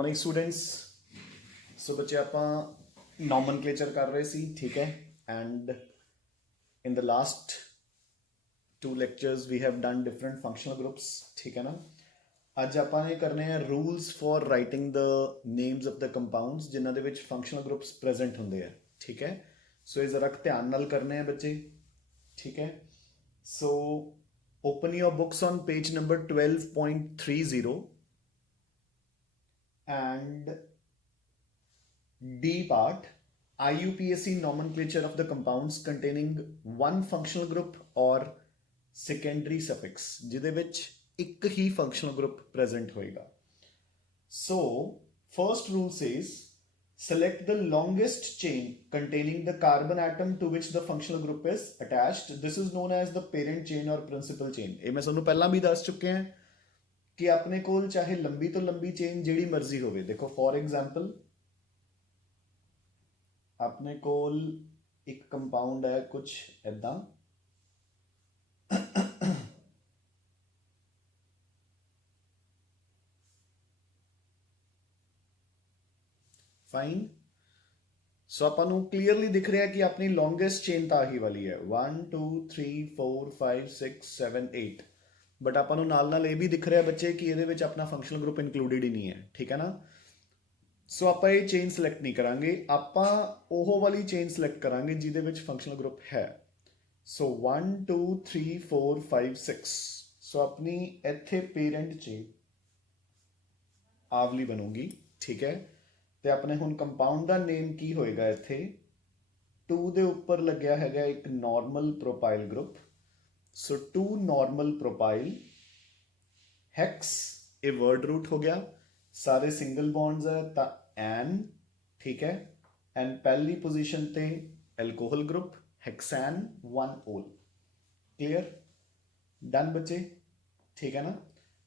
Morning students. सो बच्चे ਆਪਾਂ nomenclature कर रहे सी, ठीक है। And in the last 2 lectures we have done different functional groups, ठीक है ना। ਅੱਜ ਆਪਾਂ ਨੇ ਕਰਨੇ ਆ rules for writing the names of the compounds ਜਿਨ੍ਹਾਂ ਦੇ ਵਿੱਚ ਫੰਕਸ਼ਨਲ ਗਰੁੱਪਸ ਪ੍ਰੈਜ਼ੈਂਟ ਹੁੰਦੇ ਆ, ਠੀਕ ਹੈ। ਸੋ ਇਹ ਜ਼ਰਾ ਧਿਆਨ ਨਾਲ ਕਰਨੇ ਆ ਬੱਚੇ, ਠੀਕ ਹੈ। ਸੋ open your books on page number 12.30 and D part, IUPAC nomenclature of the compounds containing one functional group or secondary suffix ਜਿਹਦੇ ਵਿੱਚ ਇੱਕ ਹੀ functional group present ਹੋਏਗਾ। So first rule says select the longest chain containing the carbon atom to which the functional group is attached. This is known as the parent chain or principal chain. ਇਹ ਮੈਂ ਤੁਹਾਨੂੰ ਪਹਿਲਾਂ ਵੀ ਦੱਸ ਚੁੱਕੇ ਹਾਂ ਕਿ ਆਪਣੇ ਕੋਲ ਚਾਹੇ ਲੰਬੀ ਤੋਂ ਲੰਬੀ ਚੇਨ ਜਿਹੜੀ ਮਰਜ਼ੀ ਹੋਵੇ। ਦੇਖੋ ਫॉर एग्जांपल ਆਪਣੇ ਕੋਲ ਇੱਕ ਕੰਪਾਊਂਡ ਹੈ ਕੁਝ ਐਦਾਂ, फाइन। सो ਆਪਾਂ ਨੂੰ ਕਲੀਅਰਲੀ ਦਿਖ ਰਿਹਾ ਕਿ ਆਪਣੀ ਲੌਂਗੈਸਟ ਚੇਨ ਤਾਂ ਆਹੀ ਵਾਲੀ ਹੈ 1 2 3 4 5 6 7 8, ਬਟ ਆਪਾਂ ਨੂੰ ਨਾਲ ਇਹ ਵੀ ਦਿਖ ਰਿਹਾ ਬੱਚੇ ਕਿ ਇਹਦੇ ਵਿੱਚ ਆਪਣਾ ਫੰਕਸ਼ਨਲ ਗਰੁੱਪ ਇਨਕਲੂਡਡ ਹੀ ਨਹੀਂ ਹੈ, ਠੀਕ ਹੈ ਨਾ। ਸੋ ਆਪਾਂ ਇਹ ਚੇਨ ਸਿਲੈਕਟ ਨਹੀਂ ਕਰਾਂਗੇ, ਆਪਾਂ ਉਹ ਵਾਲੀ ਚੇਨ ਸਿਲੈਕਟ ਕਰਾਂਗੇ ਜਿਹਦੇ ਵਿੱਚ ਫੰਕਸ਼ਨਲ ਗਰੁੱਪ ਹੈ। ਸੋ 1 2 3 4 5 6, ਸੋ ਆਪਣੀ ਇੱਥੇ ਪੇਰੈਂਟ ਚੇਨ ਆਵਲੀ ਬਣੂਗੀ, ਠੀਕ ਹੈ। ਤੇ ਆਪਣੇ ਹੁਣ ਕੰਪਾਊਂਡ ਦਾ ਨੇਮ ਕੀ ਹੋਏਗਾ, ਇੱਥੇ 2 ਦੇ ਉੱਪਰ ਲੱਗਿਆ ਹੈਗਾ ਇੱਕ ਨਾਰਮਲ ਪ੍ਰੋਪਾਈਲ ਗਰੁੱਪ। ਸੋ 2 ਨਾਰਮਲ ਪ੍ਰੋਪਾਈਲ ਹੈਕਸ, ਇਹ ਵਰਡ ਰੂਟ ਹੋ ਗਿਆ, ਸਾਰੇ ਸਿੰਗਲ ਬੌਂਡਸ ਹੈ ਤਾਂ ਐਨ, ਠੀਕ ਹੈ। ਐਂਡ ਪਹਿਲੀ ਪੋਜੀਸ਼ਨ ਤੇ ਐਲਕੋਹਲ ਗਰੁੱਪ ਹੈਕਸੈਨ 1 올, ਕਲੀਅਰ, ਡਨ ਬੱਚੇ, ਠੀਕ ਹੈ ਨਾ।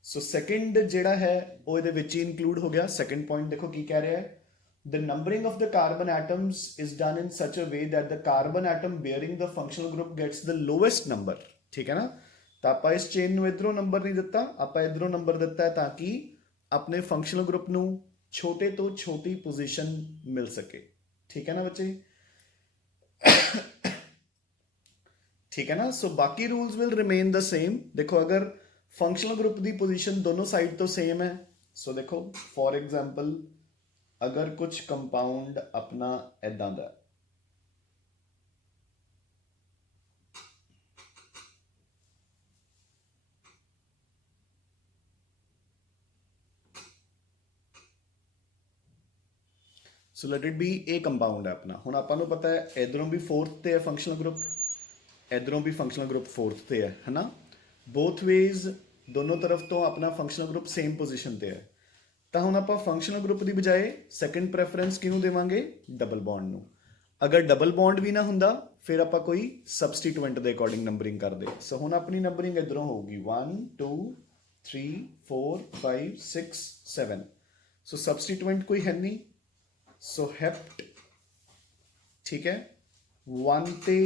ਸੋ ਸੈਕਿੰਡ ਜਿਹੜਾ ਹੈ ਉਹ ਇਹਦੇ ਵਿੱਚ ਹੀ ਇਨਕਲੂਡ ਹੋ ਗਿਆ। ਸੈਕਿੰਡ ਪੁਆਇੰਟ ਦੇਖੋ ਕੀ ਕਹਿ ਰਿਹਾ ਹੈ, the numbering of the carbon atoms is done in such a way that the carbon atom bearing the functional group gets the lowest number, ठीक है ना। ਤਾਂ ਆਪਾਂ ਇਸ ਚੇਨ ਨੂੰ ਇਧਰੋਂ ਨੰਬਰ ਨਹੀਂ ਦਿੱਤਾ, ਆਪਾਂ ਇਧਰੋਂ ਨੰਬਰ ਦਿੱਤਾ ਤਾਂ ਕਿ ਆਪਣੇ ਫੰਕਸ਼ਨਲ ਗਰੁੱਪ ਨੂੰ ਛੋਟੇ ਤੋਂ ਛੋਟੀ ਪੋਜੀਸ਼ਨ ਮਿਲ ਸਕੇ, ਠੀਕ ਹੈ ਨਾ ਬੱਚੇ, ਠੀਕ ਹੈ ਨਾ। ਸੋ ਬਾਕੀ rules will remain the same. ਦੇਖੋ ਅਗਰ ਫੰਕਸ਼ਨਲ ਗਰੁੱਪ ਦੀ ਪੋਜੀਸ਼ਨ ਦੋਨੋਂ ਸਾਈਡ ਤੋਂ ਸੇਮ ਹੈ, ਸੋ ਦੇਖੋ ਫॉर एग्जांपल अगर कुछ कंपाउंड अपना ऐदां दा, so let it be A compound है अपना। हुण आपां नूं पता है इधरों भी 4th ते है फंक्शनल ग्रुप, इधरों भी फंक्शनल ग्रुप 4th ते है ना। बोथ वेज दोनों तरफ तो अपना फंक्शनल ग्रुप सेम पोजीशन ते है। ਤਾਂ ਹੁਣ ਆਪਾਂ ਫੰਕਸ਼ਨਲ ਗਰੁੱਪ ਦੀ ਬਜਾਏ ਸੈਕੰਡ ਪ੍ਰੈਫਰੈਂਸ ਕਿਹਨੂੰ ਦੇਵਾਂਗੇ, ਡਬਲ ਬੌਂਡ ਨੂੰ। ਅਗਰ ਡਬਲ ਬੌਂਡ ਵੀ ਨਾ ਹੁੰਦਾ ਫਿਰ ਆਪਾਂ ਕੋਈ ਸਬਸਟੀਟੂਐਂਟ ਦੇ ਅਕੋਰਡਿੰਗ ਨੰਬਰਿੰਗ ਕਰਦੇ। ਸੋ ਹੁਣ ਆਪਣੀ ਨੰਬਰਿੰਗ ਇਧਰੋਂ ਹੋਊਗੀ 1 2 3 4 5 6 7। ਸੋ ਸਬਸਟੀਟੂਐਂਟ ਕੋਈ ਹੈ ਨਹੀਂ, ਸੋ ਹੈਪਟ, ਠੀਕ ਹੈ। 1 ਤੇ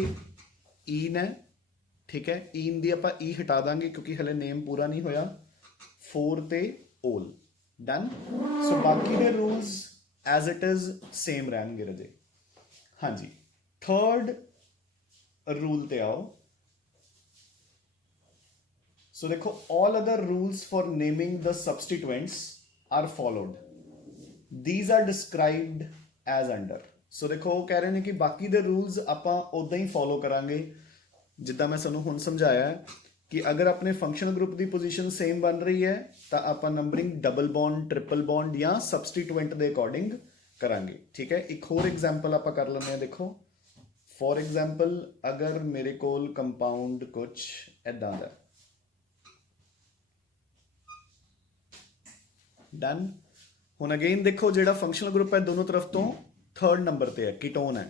ਈਨ ਹੈ, ਠੀਕ ਹੈ। ਈਨ ਦੀ ਆਪਾਂ ਈ ਹਟਾ ਦਾਂਗੇ ਕਿਉਂਕਿ ਹਲੇ ਨੇਮ ਪੂਰਾ ਨਹੀਂ ਹੋਇਆ। 4 ਤੇ 올, डन। सो बाकी दे rules as it is same रहने रजे। हाँ जी, थर्ड रूल ते आओ। सो देखो all other rules for naming the substituents are followed, these are described as under. So देखो कह रहे हैं कि बाकी दे रूल्स आपां उदां ही फॉलो करांगे जिद्दां मैं तुहानूं हुण समझाया है कि अगर अपने फंक्शनल ग्रुप की पोजीशन सेम बन रही है तो आप numbering double bond, triple bond या सबसटीट्यूएंट के अकॉर्डिंग करांगे, ठीक है। एक होर एग्जाम्पल आप कर लेंगे। देखो फॉर एग्जाम्पल अगर मेरे कोल कंपाउंड कुछ ऐदां दा, डन। हुण अगेन देखो जिहड़ा फंक्शनल ग्रुप है दोनों तरफ तो 3rd नंबर पर है, कीटोन है,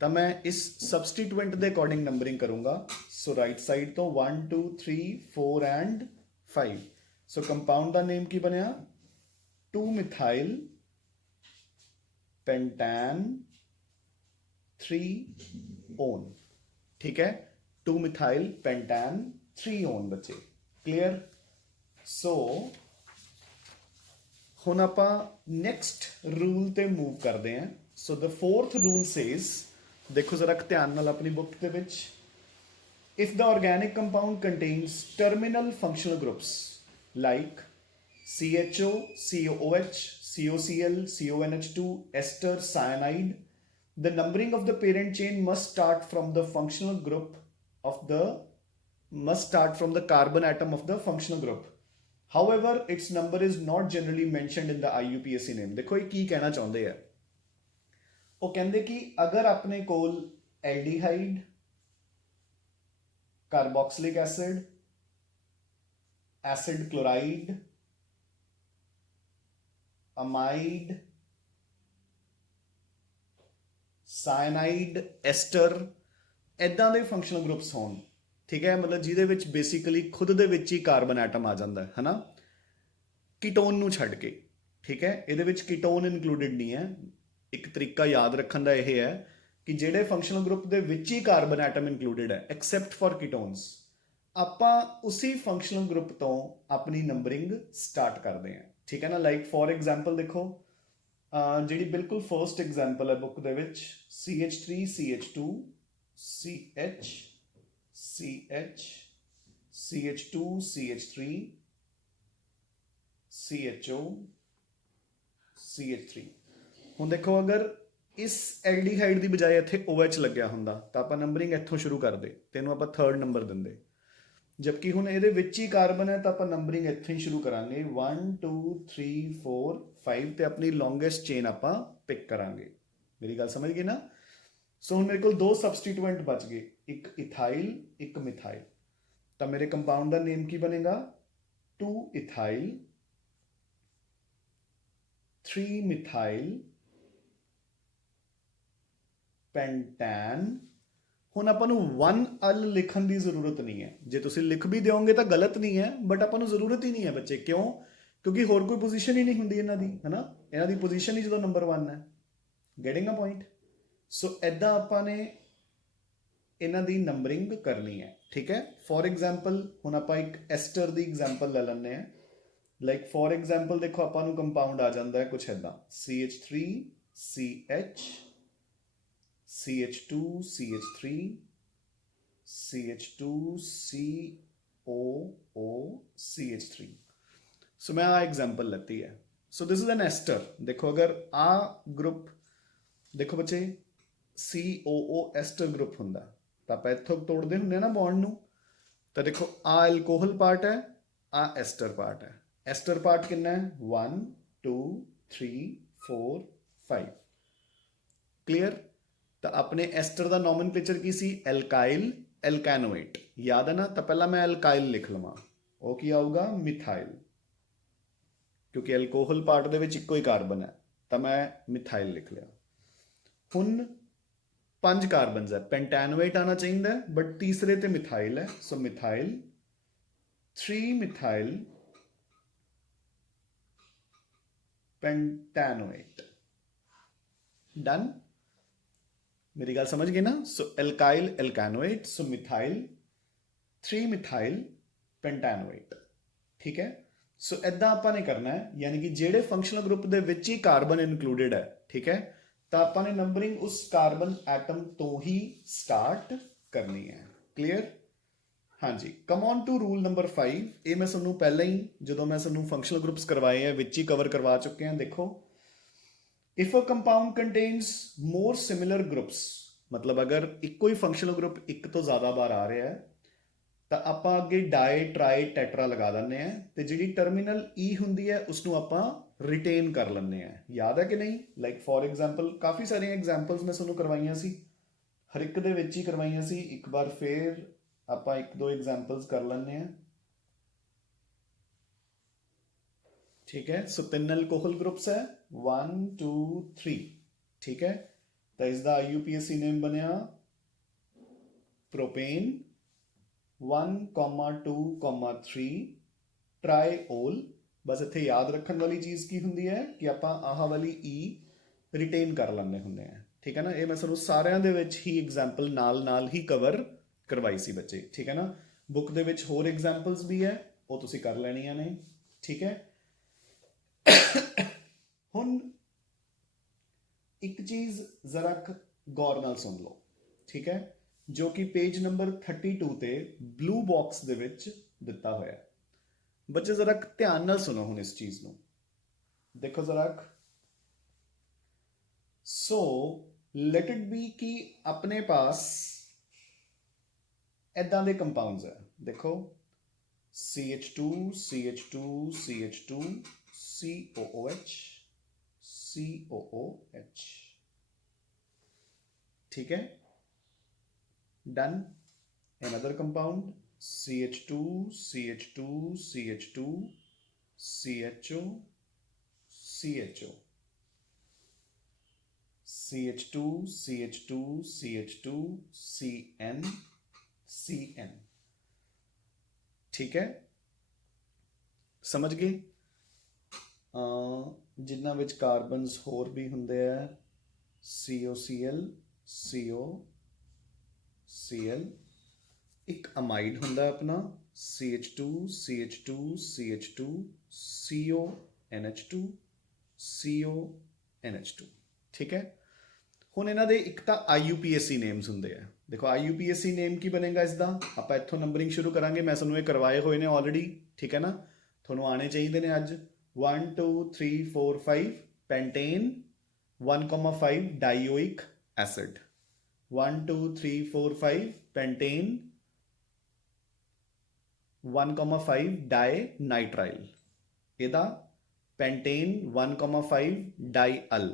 तो मैं इस सबसटीट्यूएंट के अकॉर्डिंग नंबरिंग करूंगा। सो राइट साइड तो 1 2 3 4 एंड 5। सो कंपाउंड का नेम की बनया 2 मिथाइल पेंटान 3 ओन, ठीक है। 2 मिथाइल पेंटान 3 ओन बच्चे, क्लियर। सो ਹੁਣ ਆਪਾਂ ਨੈਕਸਟ ਰੂਲ ਤੇ ਮੂਵ ਕਰਦੇ ਹਾਂ। ਸੋ ਦ ਫੋਰਥ ਰੂਲ ਸੇਜ਼, ਦੇਖੋ ਜ਼ਰਾ ਧਿਆਨ ਨਾਲ ਆਪਣੀ ਬੁੱਕ ਦੇ ਵਿੱਚ, if the organic compound contains terminal functional groups like CHO, COOH, COCl, CONH2, ester, cyanide, the numbering of the parent chain must start from the carbon atom of the functional group. However, its number is not generally mentioned in the IUPAC name. देखो ये की कहना चाहते हैं, वो कहते कि अगर अपने कोल aldehyde, carboxylic acid, acid chloride, amide, cyanide, ester, ਇਦਾਂ ਦੇ ਫੰਕਸ਼ਨਲ ਗਰੁੱਪਸ ਹੋਣ, ਠੀਕ ਹੈ, ਮਤਲਬ ਜਿਹਦੇ ਵਿੱਚ ਬੇਸਿਕਲੀ ਖੁਦ ਦੇ ਵਿੱਚ ਹੀ ਕਾਰਬਨ ਐਟਮ ਆ ਜਾਂਦਾ ਹੈ ਨਾ, ਕੀਟੋਨ ਨੂੰ ਛੱਡ ਕੇ, ਠੀਕ ਹੈ, ਇਹਦੇ ਵਿੱਚ ਕੀਟੋਨ ਇਨਕਲੂਡਡ ਨਹੀਂ ਹੈ। ਇੱਕ ਤਰੀਕਾ ਯਾਦ ਰੱਖਣ ਦਾ ਇਹ ਹੈ ਕਿ ਜਿਹੜੇ ਫੰਕਸ਼ਨਲ ਗਰੁੱਪ ਦੇ ਵਿੱਚ ਹੀ ਕਾਰਬਨ ਐਟਮ ਇਨਕਲੂਡਡ ਹੈ ਐਕਸੈਪਟ ਫॉर ਕੀਟੋਨਸ, ਆਪਾਂ ਉਸੇ ਫੰਕਸ਼ਨਲ ਗਰੁੱਪ ਤੋਂ ਆਪਣੀ ਨੰਬਰਿੰਗ ਸਟਾਰਟ ਕਰਦੇ ਹਾਂ, ਠੀਕ ਹੈ ਨਾ। ਲਾਈਕ ਫॉर ਐਗਜ਼ਾਮਪਲ ਦੇਖੋ, ਜਿਹੜੀ ਬਿਲਕੁਲ ਫਰਸਟ ਐਗਜ਼ਾਮਪਲ ਹੈ ਬੁੱਕ ਦੇ ਵਿੱਚ, CH3, CH2, CH, CH, CH2, CH3, CHO, CH3। ਹੁਣ ਦੇਖੋ ਅਗਰ ਇਸ ਐਲਡੀਹਾਈਡ ਦੀ ਬਜਾਏ ਇੱਥੇ OH ਲੱਗਿਆ ਹੁੰਦਾ ਤਾਂ ਆਪਾਂ ਨੰਬਰਿੰਗ ਇੱਥੋਂ ਸ਼ੁਰੂ ਕਰਦੇ, ਤੈਨੂੰ ਆਪਾਂ 3rd ਨੰਬਰ ਦਿੰਦੇ। ਜਦਕਿ ਹੁਣ ਇਹਦੇ ਵਿੱਚ ਹੀ ਕਾਰਬਨ ਹੈ ਤਾਂ ਆਪਾਂ ਨੰਬਰਿੰਗ ਇੱਥੇ ਹੀ ਸ਼ੁਰੂ ਕਰਾਂਗੇ, 1 2 3 4 5 ਤੇ ਆਪਣੀ ਲੌਂਗੈਸਟ ਚੇਨ ਆਪਾਂ ਪਿਕ ਕਰਾਂਗੇ। ਮੇਰੀ ਗੱਲ ਸਮਝ ਗਏ ਨਾ। ਸੋ ਹੁਣ ਮੇਰੇ ਕੋਲ 2 ਸਬਸਟੀਟੂਐਂਟ ਬਚ ਗਏ, ਇੱਕ ਇਥਾਈਲ, ਇੱਕ ਮਿਥਾਈਲ। ਤਾਂ ਮੇਰੇ ਕੰਪਾਊਂਡ ਦਾ ਨੇਮ ਕੀ ਬਣੇਗਾ? 2 ਇਥਾਈਲ 3 ਮਿਥਾਈਲ ਪੈਂਟੈਨ। ਹੁਣ ਆਪਾਂ ਨੂੰ 1 ਅਲ ਲਿਖਣ ਦੀ ਜ਼ਰੂਰਤ ਨਹੀਂ ਹੈ, ਜੇ ਤੁਸੀਂ ਲਿਖ ਵੀ ਦਿਓਗੇ ਤਾਂ ਗਲਤ ਨਹੀਂ ਹੈ, ਬਟ ਆਪਾਂ ਨੂੰ ਜ਼ਰੂਰਤ ਹੀ ਨਹੀਂ ਹੈ ਬੱਚੇ। ਕਿਉਂ? ਕਿਉਂਕਿ ਹੋਰ ਕੋਈ ਪੋਜੀਸ਼ਨ ਹੀ ਨਹੀਂ ਹੁੰਦੀ ਇਹਨਾਂ ਦੀ, ਹੈ ਨਾ। ਇਹਨਾਂ ਦੀ ਪੋਜੀਸ਼ਨ ਹੀ ਜਦੋਂ ਨੰਬਰ 1 ਹੈ। Getting a point? ਸੋ ਇੱਦਾਂ ਆਪਾਂ ਨੇ ਇਹਨਾਂ ਦੀ ਨੰਬਰਿੰਗ ਕਰਨੀ ਹੈ, ਠੀਕ ਹੈ। ਫੋਰ ਐਗਜ਼ਾਮਪਲ ਹੁਣ ਆਪਾਂ ਇੱਕ ਐਸਟਰ ਦੀ ਐਗਜ਼ਾਮਪਲ ਲੈ ਲੈਂਦੇ ਹਾਂ। ਲਾਈਕ ਫੋਰ ਐਗਜ਼ਾਮਪਲ ਦੇਖੋ ਆਪਾਂ ਨੂੰ ਕੰਪਾਊਂਡ ਆ ਜਾਂਦਾ ਹੈ ਕੁਛ ਇੱਦਾਂ, CH3 CH, CH2 CH3, CH2 COO CH3। ਸੋ ਮੈਂ ਆ ਐਗਜ਼ਾਮਪਲ ਲੈਤੀ ਹੈ। ਸੋ ਦਿਸ ਇਜ਼ ਐਨ ਐਸਟਰ। ਦੇਖੋ ਅਗਰ ਆ ਗਰੁੱਪ ਦੇਖੋ ਬੱਚੇ, COO ਐਸਟਰ ਗਰੁੱਪ ਹੁੰਦਾ ਤਾਂ ਆਪਾਂ ਇੱਥੋਂ ਤੋੜਦੇ ਹੁੰਦੇ ਆ ਨਾ ਬੌਂਡ ਨੂੰ। ਤਾਂ ਦੇਖੋ ਆ ਐਲਕੋਹਲ ਪਾਰਟ ਹੈ, ਆ ਐਸਟਰ ਪਾਰਟ ਹੈ। ਐਸਟਰ ਪਾਰਟ ਕਿੰਨਾ ਹੈ? 1 2 3 4 5। ਕਲੀਅਰ? ਤਾਂ ਆਪਣੇ ਐਸਟਰ ਦਾ ਨੋਮਨਕਲੇਚਰ ਕੀ ਸੀ? ਐਲਕਾਈਲ ਐਲਕੈਨੋਏਟ। ਯਾਦ ਹੈ ਨਾ? ਤਾਂ ਪਹਿਲਾਂ ਮੈਂ ਐਲਕਾਈਲ ਲਿਖ ਲਵਾਂ, ਉਹ ਕੀ ਆਊਗਾ? ਮਿਥਾਈਲ। ਕਿਉਂਕਿ ਐਲਕੋਹਲ ਪਾਰਟ ਦੇ ਵਿੱਚ ਇੱਕੋ ਹੀ ਕਾਰਬਨ ਹੈ ਤਾਂ ਮੈਂ ਮਿਥਾਈਲ ਲਿਖ ਲਿਆ। ਹੁਣ 5 ਕਾਰਬਨਸ ਹੈ, ਪੈਂਟੈਨੋਏਟ ਆਉਣਾ ਚਾਹੀਦਾ ਹੈ, ਬਟ ਤੀਸਰੇ ਤੇ ਮਿਥਾਈਲ ਹੈ। ਸੋ ਮਿਥਾਈਲ 3 ਮਿਥਾਈਲ ਪੈਂਟੈਨੋਏਟ। ਡਨ? ਮੇਰੀ ਗੱਲ ਸਮਝ ਗਏ ਨਾ? ਸੋ ਐਲਕਾਈਲ ਐਲਕੈਨੋਏਟ, ਸੋ ਮਿਥਾਈਲ 3 ਮਿਥਾਈਲ ਪੈਂਟੈਨੋਏਟ, ਠੀਕ ਹੈ। ਸੋ ਇੱਦਾਂ ਆਪਾਂ ਨੇ ਕਰਨਾ ਹੈ, ਯਾਨੀ ਕਿ ਜਿਹੜੇ ਫੰਕਸ਼ਨਲ ਗਰੁੱਪ ਦੇ ਵਿੱਚ ਹੀ ਕਾਰਬਨ ਇਨਕਲੂਡਡ ਹੈ, ਠੀਕ ਹੈ, ਤਾਂ ਆਪਾਂ ਨੇ ਨੰਬਰਿੰਗ ਉਸ ਕਾਰਬਨ ਐਟਮ ਤੋਂ ਹੀ ਸਟਾਰਟ ਕਰਨੀ ਹੈ। ਕਲੀਅਰ? ਹਾਂਜੀ। Come on to rule number 5। ਇਹ ਮੈਂ ਤੁਹਾਨੂੰ ਪਹਿਲਾਂ ਹੀ ਜਦੋਂ ਮੈਂ ਤੁਹਾਨੂੰ ਫੰਕਸ਼ਨਲ ਗਰੁੱਪਸ ਕਰਵਾਏ ਆ ਵਿੱਚ ਹੀ ਕਵਰ ਕਰਵਾ ਚੁੱਕੇ ਹਾਂ। ਦੇਖੋ, if a compound contains more similar groups, ਮਤਲਬ ਅਗਰ ਇੱਕੋ ਹੀ ਫੰਕਸ਼ਨਲ ਗਰੁੱਪ ਇੱਕ ਤੋਂ ਜ਼ਿਆਦਾ ਵਾਰ ਆ ਰਿਹਾ ਹੈ ਤਾਂ ਆਪਾਂ ਅੱਗੇ ਡਾਈ ਟਰਾਈ ਟੈਟਰਾ ਲਗਾ ਦਿੰਦੇ ਹਾਂ, ਤੇ ਜਿਹੜੀ ਟਰਮੀਨਲ E ਹੁੰਦੀ ਹੈ ਉਸਨੂੰ ਆਪਾਂ ਰਿਟੇਨ ਕਰ ਲੈਂਦੇ ਹਾਂ। ਯਾਦ ਹੈ ਕਿ ਨਹੀਂ? ਲਾਈਕ ਫੋਰ ਐਗਜ਼ਾਮਪਲ ਕਾਫੀ ਸਾਰੀਆਂ ਐਗਜ਼ਾਮਪਲਸ ਮੈਂ ਤੁਹਾਨੂੰ ਕਰਵਾਈਆਂ ਸੀ, ਹਰ ਇੱਕ ਦੇ ਵਿੱਚ ਹੀ ਕਰਵਾਈਆਂ ਸੀ। ਇੱਕ ਵਾਰ ਫੇਰ ਆਪਾਂ 1-2 ਐਗਜ਼ਾਮਪਲਸ ਕਰ ਲੈਂਦੇ ਹਾਂ, ਠੀਕ ਹੈ। ਸੋ 3 ਐਲਕੋਹਲ ਗਰੁੱਪਸ ਹੈ, 1 2 3, ਠੀਕ ਹੈ। ਤਾਂ ਇਸ ਦਾ IUPAC ਨੇਮ ਬਣਿਆ ਪ੍ਰੋਪੇਨ 1 2 3 ਟਰਾਈਓਲ। ਬਸ ਇੱਥੇ ਯਾਦ ਰੱਖਣ ਵਾਲੀ ਚੀਜ਼ ਕੀ ਹੁੰਦੀ ਹੈ ਕਿ ਆਪਾਂ ਆਹ ਵਾਲੀ E ਰਿਟੇਨ ਕਰ ਲੈਂਦੇ ਹੁੰਦੇ ਆ, ਠੀਕ ਹੈ ਨਾ। ਇਹ ਮੈਂ ਤੁਹਾਨੂੰ ਸਾਰਿਆਂ ਦੇ ਵਿੱਚ ਹੀ ਐਗਜ਼ਾਮਪਲ ਨਾਲ ਹੀ ਕਵਰ ਕਰਵਾਈ ਸੀ ਬੱਚੇ, ਠੀਕ ਹੈ ਨਾ। ਬੁੱਕ ਦੇ ਵਿੱਚ ਹੋਰ ਐਗਜ਼ਾਮਪਲਸ ਵੀ ਹੈ, ਉਹ ਤੁਸੀਂ ਕਰ ਲੈਣੀਆਂ ਨੇ, ਠੀਕ ਹੈ। ਹੁਣ ਇੱਕ ਚੀਜ਼ ਜ਼ਰਾ ਗੌਰ ਨਾਲ ਸੁਣ ਲਓ, ਠੀਕ ਹੈ, ਜੋ ਕਿ ਪੇਜ ਨੰਬਰ 32 ਤੇ ਬਲੂ ਬਾਕਸ ਦੇ ਵਿੱਚ ਦਿੱਤਾ ਹੋਇਆ ਹੈ। ਬੱਚੇ ਜ਼ਰਾ ਧਿਆਨ ਨਾਲ ਸੁਣੋ ਹੁਣ ਇਸ ਚੀਜ਼ ਨੂੰ, ਦੇਖੋ ਜ਼ਰਾ। ਸੋ ਲੈਟ ਇਟ ਬੀ ਕਿ ਆਪਣੇ ਪਾਸ ਇਦਾਂ ਦੇ ਕੰਪਾਊਂਡਸ ਹੈ, ਦੇਖੋ CH2 CH2 CH2 COOH COOH, ठीक है, done. another compound CH2 CH2 CH2 CHO CHO CH2 CH2 CH2 CN CN, ठीक है, समझ गए। जिन्ना विच कार्बन्स होर भी हुंदे आ, COCl COCl, एक अमाइड हुंदा अपना CH2 CH2 CH2 CONH2 CONH2, ठीक है। ਹੁਣ ਇਹਨਾਂ ਦੇ ਇੱਕ ਤਾਂ IUPAC ਨੇਮਸ ਹੁੰਦੇ ਆ, ਦੇਖੋ IUPAC ਨੇਮ ਕੀ ਬਣੇਗਾ ਇਸਦਾ, ਆਪਾਂ ਇੱਥੋਂ ਨੰਬਰਿੰਗ ਸ਼ੁਰੂ ਕਰਾਂਗੇ। ਮੈਂ ਤੁਹਾਨੂੰ ਇਹ ਕਰਵਾਏ ਹੋਏ ਨੇ ਆਲਰੇਡੀ, ਠੀਕ ਹੈ ਨਾ, ਤੁਹਾਨੂੰ ਆਣੇ ਚਾਹੀਦੇ ਨੇ ਅੱਜ। 1 2 3 4 5 ਪੈਂਟੇਨ 1,5 ਡਾਈਓਇਕ ਐਸਿਡ, 1 2 3 4 5 ਪੈਂਟੇਨ 1,5 ਡਾਈ ਨਾਈਟਰਾਈਲ, ਇਹਦਾ pentane 1,5 dial,